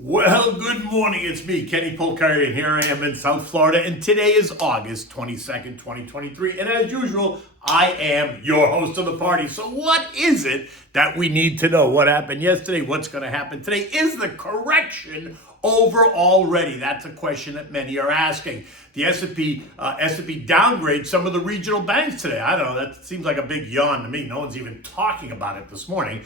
Well, good morning. It's me, Kenny Polcari, and here I am in South Florida. And today is August 22nd, 2023. And as usual, I am your host of the party. So what is it that we need to know? What happened yesterday? What's going to happen today? Is the correction over already? That's a question that many are asking. The S&P downgrades some of the regional banks today. I don't know, that seems like a big yawn to me. No one's even talking about it this morning.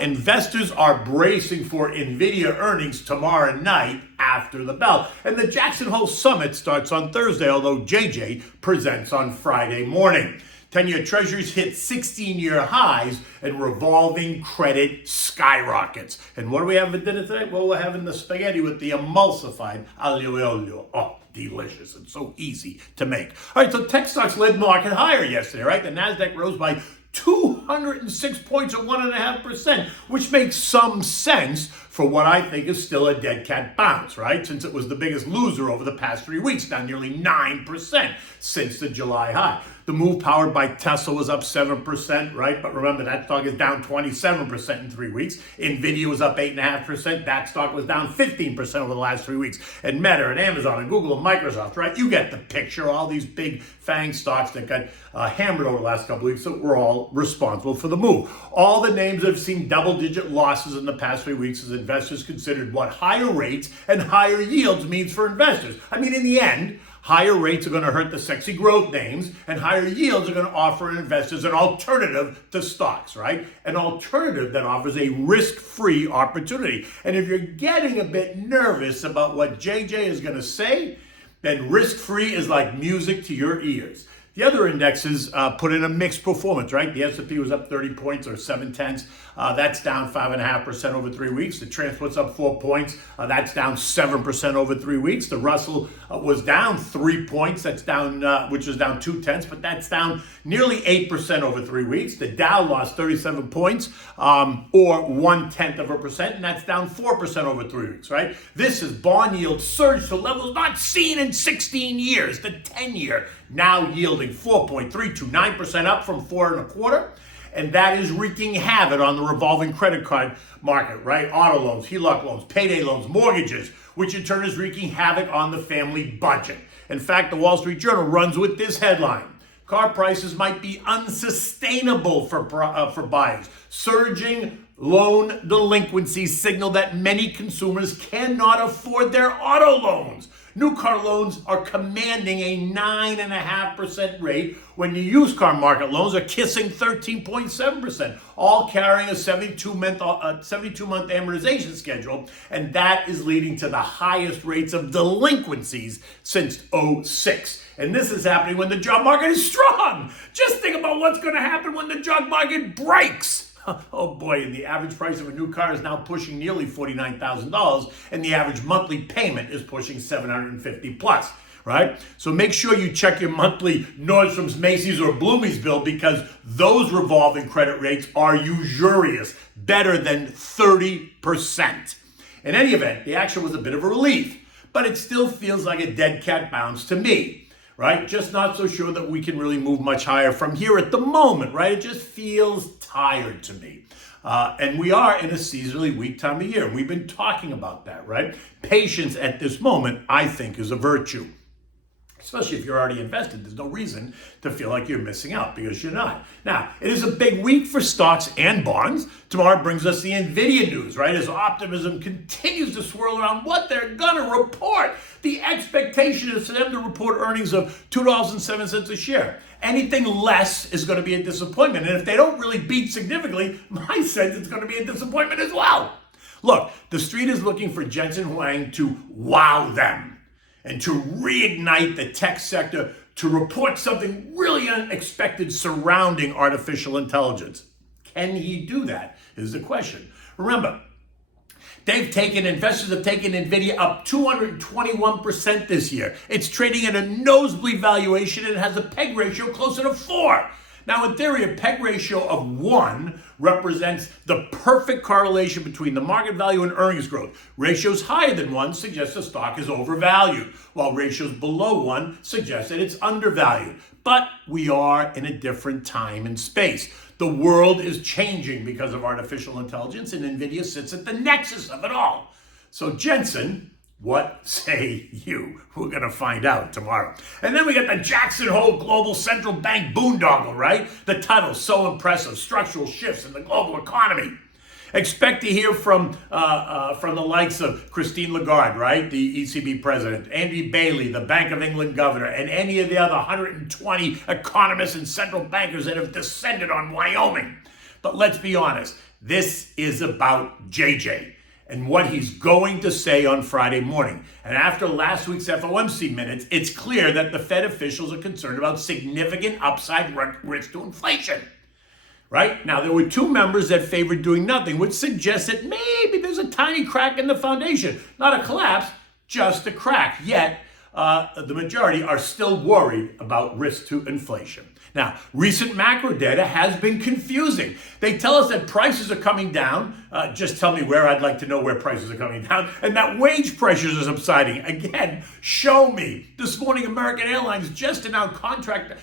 Investors are bracing for NVDA earnings tomorrow night after the bell. And the Jackson Hole Summit starts on Thursday, although JJ presents on Friday morning. 10-year treasuries hit 16-year highs and revolving credit skyrockets. And what do we have for dinner today? Well, we're having the spaghetti with the emulsified Aglio. Oh, delicious and so easy to make. All right, so tech stocks led market higher yesterday, right? The NASDAQ rose by 206 points or 1.5%, which makes some sense for what I think is still a dead cat bounce, right? Since it was the biggest loser over the past 3 weeks, down nearly 9% since the July high. The move powered by Tesla was up 7%, right? But remember, that stock is down 27% in 3 weeks. NVIDIA was up 8.5%. That stock was down 15% over the last 3 weeks. And Meta and Amazon and Google and Microsoft, right? You get the picture. All these big FANG stocks that got hammered over the last couple of weeks that were all responsible for the move. All the names that have seen double-digit losses in the past 3 weeks as investors considered what higher rates and higher yields means for investors. I mean, in the end, higher rates are going to hurt the sexy growth names, and higher yields are going to offer investors an alternative to stocks, right? An alternative that offers a risk-free opportunity. And if you're getting a bit nervous about what JJ is going to say, then risk-free is like music to your ears. The other indexes put in a mixed performance, right? The S&P was up 30 points or 0.7. That's down 5.5% over 3 weeks. The transport's up 4 points. That's down 7% over 3 weeks. The Russell was down 3 points. That's down, which is down 0.2, but that's down nearly 8% over 3 weeks. The Dow lost 37 points or 0.1%, and that's down 4% over 3 weeks, right? This is bond yield surged to levels not seen in 16 years. The 10-year now yielding 4.329%, up from 4.25%. And that is wreaking havoc on the revolving credit card market, right? Auto loans, HELOC loans, payday loans, mortgages, which in turn is wreaking havoc on the family budget. In fact, the Wall Street Journal runs with this headline: car prices might be unsustainable for buyers. Surging loan delinquencies signal that many consumers cannot afford their auto loans. New car loans are commanding a 9.5% rate when the used car market loans are kissing 13.7%, all carrying a 72-month amortization schedule, and that is leading to the highest rates of delinquencies since '06. And this is happening when the job market is strong. Just think about what's going to happen when the job market breaks. Oh boy, and the average price of a new car is now pushing nearly $49,000, and the average monthly payment is pushing $750 plus, right? So make sure you check your monthly Nordstrom's, Macy's, or Bloomie's bill, because those revolving credit rates are usurious, better than 30%. In any event, the action was a bit of a relief, but it still feels like a dead cat bounce to me. Right? Just not so sure that we can really move much higher from here at the moment, right? It just feels tired to me. And we are in a seasonally weak time of year. We've been talking about that, right? Patience at this moment, I think, is a virtue. Especially if you're already invested, there's no reason to feel like you're missing out, because you're not. Now, it is a big week for stocks and bonds. Tomorrow brings us the NVIDIA news, right? As optimism continues to swirl around what they're going to report. The expectation is for them to report earnings of $2.07 a share. Anything less is going to be a disappointment. And if they don't really beat significantly, my sense it's going to be a disappointment as well. Look, the street is looking for Jensen Huang to wow them and to reignite the tech sector to report something really unexpected surrounding artificial intelligence. Can he do that is the question. Remember, investors have taken NVIDIA up 221% this year. It's trading at a nosebleed valuation and has a PEG ratio closer to 4. Now, in theory, a PEG ratio of 1 represents the perfect correlation between the market value and earnings growth. Ratios higher than 1 suggest the stock is overvalued, while ratios below 1 suggest that it's undervalued. But we are in a different time and space. The world is changing because of artificial intelligence, and NVIDIA sits at the nexus of it all. So Jensen, what say you? We're going to find out tomorrow. And then we got the Jackson Hole Global Central Bank boondoggle, right? The title's so impressive. Structural shifts in the global economy. Expect to hear from the likes of Christine Lagarde, right, the ECB president, Andy Bailey, the Bank of England governor, and any of the other 120 economists and central bankers that have descended on Wyoming. But let's be honest, this is about JJ and what he's going to say on Friday morning. And after last week's FOMC minutes, it's clear that the Fed officials are concerned about significant upside risk to inflation. Right? Now, there were two members that favored doing nothing, which suggests that maybe there's a tiny crack in the foundation. Not a collapse, just a crack. Yet, the majority are still worried about risk to inflation. Now, recent macro data has been confusing. They tell us that prices are coming down. Just tell me where. I'd like to know where prices are coming down. And that wage pressures are subsiding. Again, show me. This morning, American Airlines just announced contract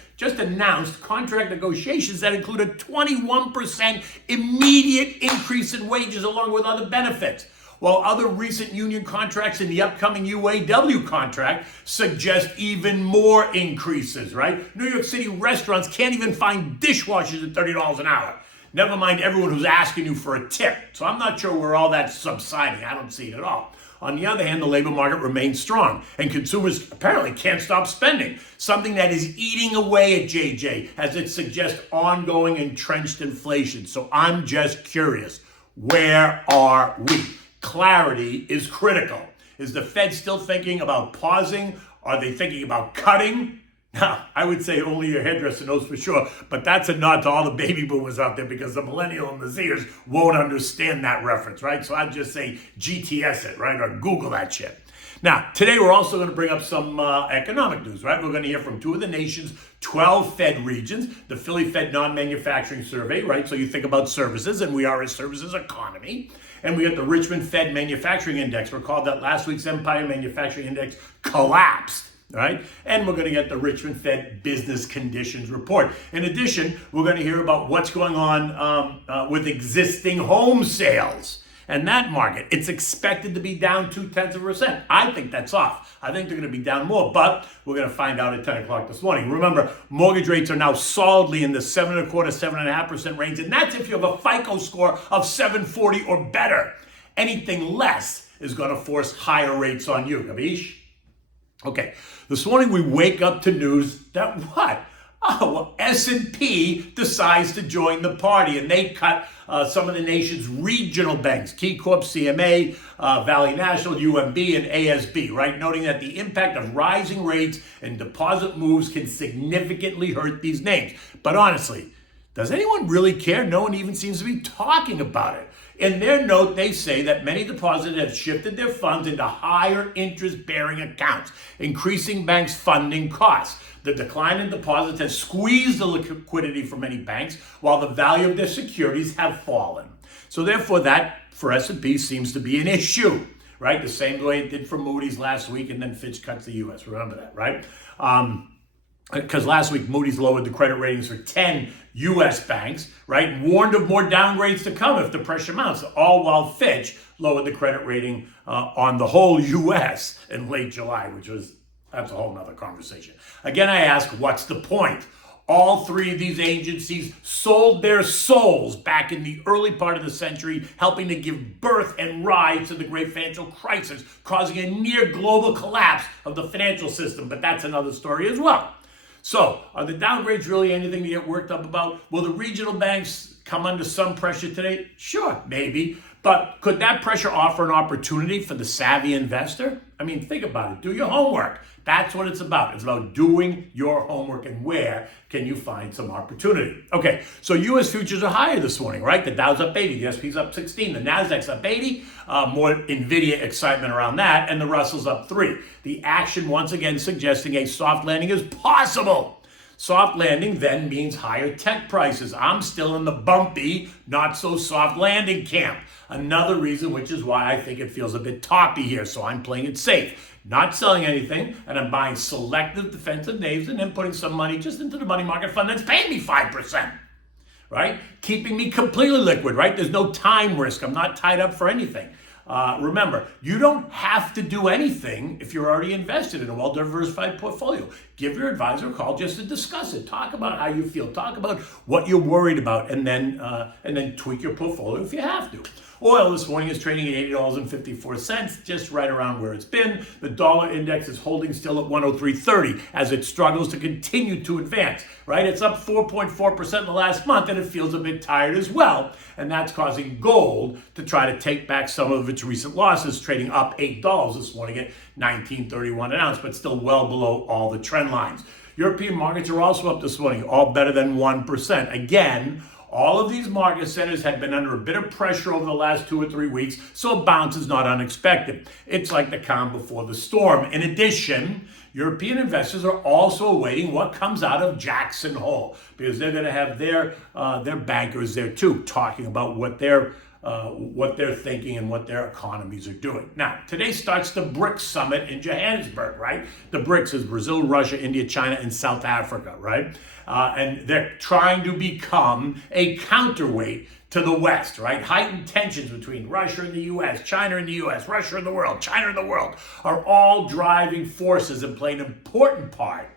negotiations that include a 21% immediate increase in wages along with other benefits, while other recent union contracts in the upcoming UAW contract suggest even more increases, right? New York City restaurants can't even find dishwashers at $30 an hour. Never mind everyone who's asking you for a tip. So I'm not sure where all that's subsiding. I don't see it at all. On the other hand, the labor market remains strong, and consumers apparently can't stop spending, something that is eating away at JJ as it suggests ongoing entrenched inflation. So I'm just curious, where are we? Clarity is critical. Is the Fed still thinking about pausing? Are they thinking about cutting? Now, I would say only your hairdresser knows for sure, but that's a nod to all the baby boomers out there because the millennial and the Zers won't understand that reference, right? So I'd just say GTS it, right? Or Google that shit. Now, today we're also going to bring up some economic news, right? We're going to hear from two of the nation's 12 Fed regions, the Philly Fed Non-Manufacturing Survey, right? So you think about services, and we are a services economy. And we got the Richmond Fed Manufacturing Index. Recall that last week's Empire Manufacturing Index collapsed, right? And we're going to get the Richmond Fed Business Conditions Report. In addition, we're going to hear about what's going on with existing home sales. And that market, it's expected to be down 0.2%. I think that's off. I think they're going to be down more, but we're going to find out at 10 o'clock this morning. Remember, mortgage rates are now solidly in the 7.25%, 7.5% range, and that's if you have a FICO score of 740 or better. Anything less is going to force higher rates on you. Capiche? Okay, this morning we wake up to news that what? Oh, well, S&P decides to join the party, and they cut some of the nation's regional banks, KeyCorp, CMA, Valley National, UMB, and ASB, right? Noting that the impact of rising rates and deposit moves can significantly hurt these names. But honestly, does anyone really care? No one even seems to be talking about it. In their note, they say that many depositors have shifted their funds into higher interest-bearing accounts, increasing banks' funding costs. The decline in deposits has squeezed the liquidity for many banks, while the value of their securities have fallen. So therefore, that for S&P seems to be an issue, right? The same way it did for Moody's last week, and then Fitch cuts the U.S. Remember that, right? Because last week, Moody's lowered the credit ratings for 10 U.S. banks, right? And warned of more downgrades to come if the pressure mounts, all while Fitch lowered the credit rating on the whole U.S. in late July, that's a whole nother conversation. Again, I ask, what's the point? All three of these agencies sold their souls back in the early part of the century, helping to give birth and rise to the great financial crisis, causing a near global collapse of the financial system. But that's another story as well. So, are the downgrades really anything to get worked up about? Will the regional banks come under some pressure today? Sure, maybe. But could that pressure offer an opportunity for the savvy investor? I mean, think about it. Do your homework. That's what it's about. It's about doing your homework and where can you find some opportunity. Okay, so U.S. futures are higher this morning, right? The Dow's up 80, the S&P's up 16, the Nasdaq's up 80, more NVDA excitement around that, and the Russell's up 3. The action once again suggesting a soft landing is possible. Soft landing then means higher tech prices. I'm still in the bumpy, not so soft landing camp. Another reason, which is why I think it feels a bit toppy here, so I'm playing it safe. Not selling anything, and I'm buying selective defensive names and then putting some money just into the money market fund that's paying me 5%, right? Keeping me completely liquid, right? There's no time risk. I'm not tied up for anything. Remember, you don't have to do anything if you're already invested in a well-diversified portfolio. Give your advisor a call just to discuss it. Talk about how you feel. Talk about what you're worried about, and then tweak your portfolio if you have to. Oil this morning is trading at $80.54, just right around where it's been. The dollar index is holding still at 103.30 as it struggles to continue to advance, right? It's up 4.4% in the last month, and it feels a bit tired as well. And that's causing gold to try to take back some of its recent losses, trading up $8 this morning at 19.31 an ounce, but still well below all the trend lines. European markets are also up this morning, all better than 1%. Again, all of these market centers have been under a bit of pressure over the last 2 or 3 weeks, so a bounce is not unexpected. It's like the calm before the storm. In addition, European investors are also awaiting what comes out of Jackson Hole, because they're going to have their bankers there too, talking about what they're thinking and what their economies are doing. Now, today starts the BRICS summit in Johannesburg, right? The BRICS is Brazil, Russia, India, China, and South Africa, right? And they're trying to become a counterweight to the West, right? Heightened tensions between Russia and the U.S., China and the U.S., Russia and the world, China and the world are all driving forces and play an important part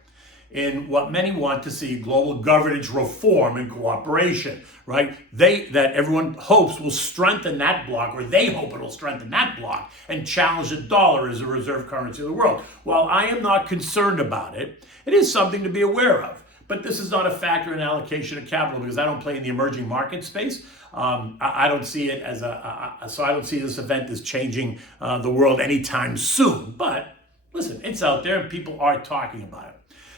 in what many want to see global governance reform and cooperation, right? That everyone hopes will strengthen that bloc, or they hope it will strengthen that bloc and challenge the dollar as a reserve currency of the world. While I am not concerned about it, it is something to be aware of. But this is not a factor in allocation of capital, because I don't play in the emerging market space. I don't see it as so I don't see this event as changing the world anytime soon. But listen, it's out there and people are talking about it.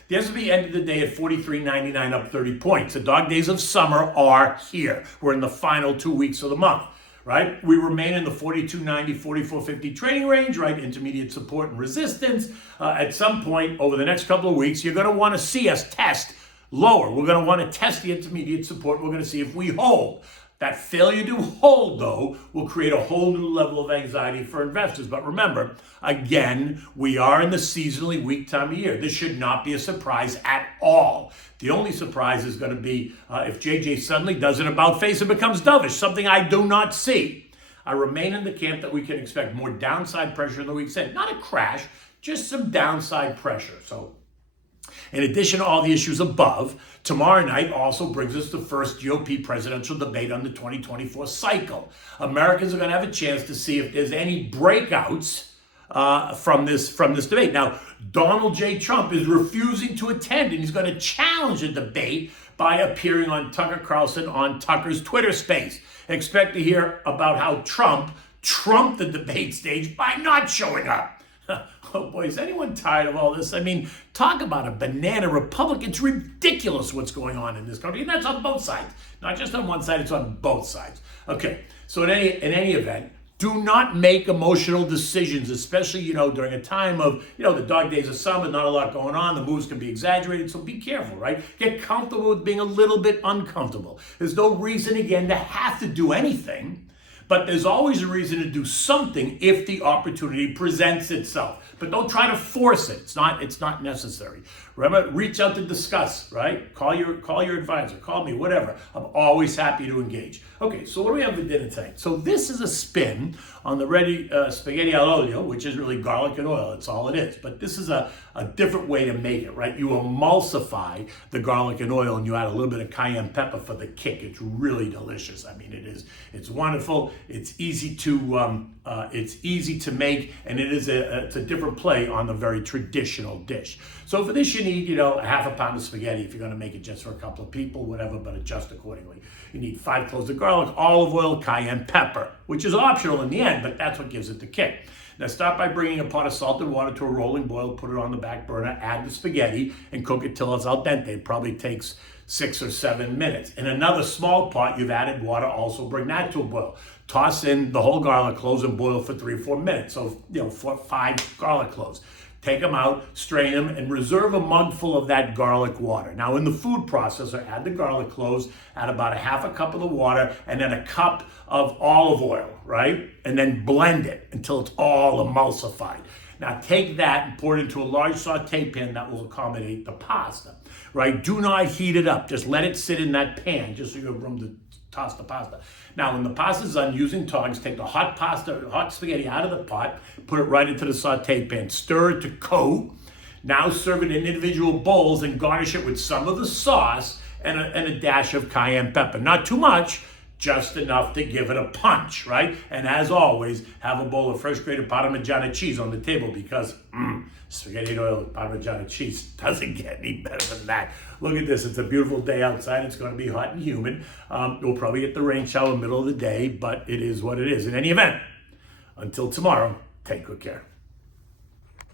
The S&P ended the day at 43.99, up 30 points. The dog days of summer are here. We're in the final 2 weeks of the month, right? We remain in the 42.90, 44.50 trading range, right? Intermediate support and resistance. At some point over the next couple of weeks, you're going to want to see us test lower. We're going to want to test the intermediate support. We're going to see if we hold. That failure to hold, though, will create a whole new level of anxiety for investors. But remember, again, we are in the seasonally weak time of year. This should not be a surprise at all. The only surprise is going to be if JJ suddenly does an about face and becomes dovish, something I do not see. I remain in the camp that we can expect more downside pressure in the weeks ahead. Not a crash, just some downside pressure. So, in addition to all the issues above, tomorrow night also brings us the first GOP presidential debate on the 2024 cycle. Americans are going to have a chance to see if there's any breakouts from this debate. Now, Donald J. Trump is refusing to attend, and he's going to challenge the debate by appearing on Tucker Carlson on Tucker's Twitter space. Expect to hear about how Trump trumped the debate stage by not showing up. Oh boy, is anyone tired of all this? I mean, talk about a banana republic. It's ridiculous what's going on in this country. And that's on both sides. Not just on one side, it's on both sides. Okay, so in any event, do not make emotional decisions, especially, during a time of, the dog days of summer, not a lot going on. The moves can be exaggerated, so be careful, right? Get comfortable with being a little bit uncomfortable. There's no reason, again, to have to do anything. But there's always a reason to do something if the opportunity presents itself. But don't try to force it. It's not necessary. Remember, reach out to discuss, right? Call your advisor, call me, whatever. I'm always happy to engage. Okay, so what do we have for dinner tonight? So this is a spin on the ready spaghetti al olio, which is really garlic and oil. That's all it is. But this is a different way to make it, right? You emulsify the garlic and oil, and you add a little bit of cayenne pepper for the kick. It's really delicious. I mean, it's wonderful. It's easy to make, and it's a different play on the very traditional dish. So for this, you need, a half a pound of spaghetti if you're going to make it just for a couple of people, whatever, but adjust accordingly. You need 5 cloves of garlic, olive oil, cayenne pepper, which is optional in the end, but that's what gives it the kick. Now start by bringing a pot of salted water to a rolling boil, put it on the back burner, add the spaghetti, and cook it till it's al dente. It probably takes 6 or 7 minutes. In another small pot, you've added water, also bring that to a boil. Toss in the whole garlic cloves and boil for 3 or 4 minutes. So, 5 garlic cloves. Take them out, strain them, and reserve a mugful of that garlic water. Now, in the food processor, add the garlic cloves, add about a half a cup of the water, and then a cup of olive oil, right? And then blend it until it's all emulsified. Now, take that and pour it into a large saute pan that will accommodate the pasta, right? Do not heat it up. Just let it sit in that pan, just so you have room toss the pasta. Now, when the pasta's done, using tongs, take the hot spaghetti out of the pot, put it right into the saute pan, stir it to coat. Now serve it in individual bowls and garnish it with some of the sauce and a dash of cayenne pepper. Not too much, just enough to give it a punch, right? And as always, have a bowl of fresh grated Parmigiano cheese on the table because spaghetti and oil with Parmigiano cheese doesn't get any better than that. Look at this. It's a beautiful day outside. It's going to be hot and humid. We'll probably get the rain shower middle of the day, but it is what it is. In any event, until tomorrow, take good care.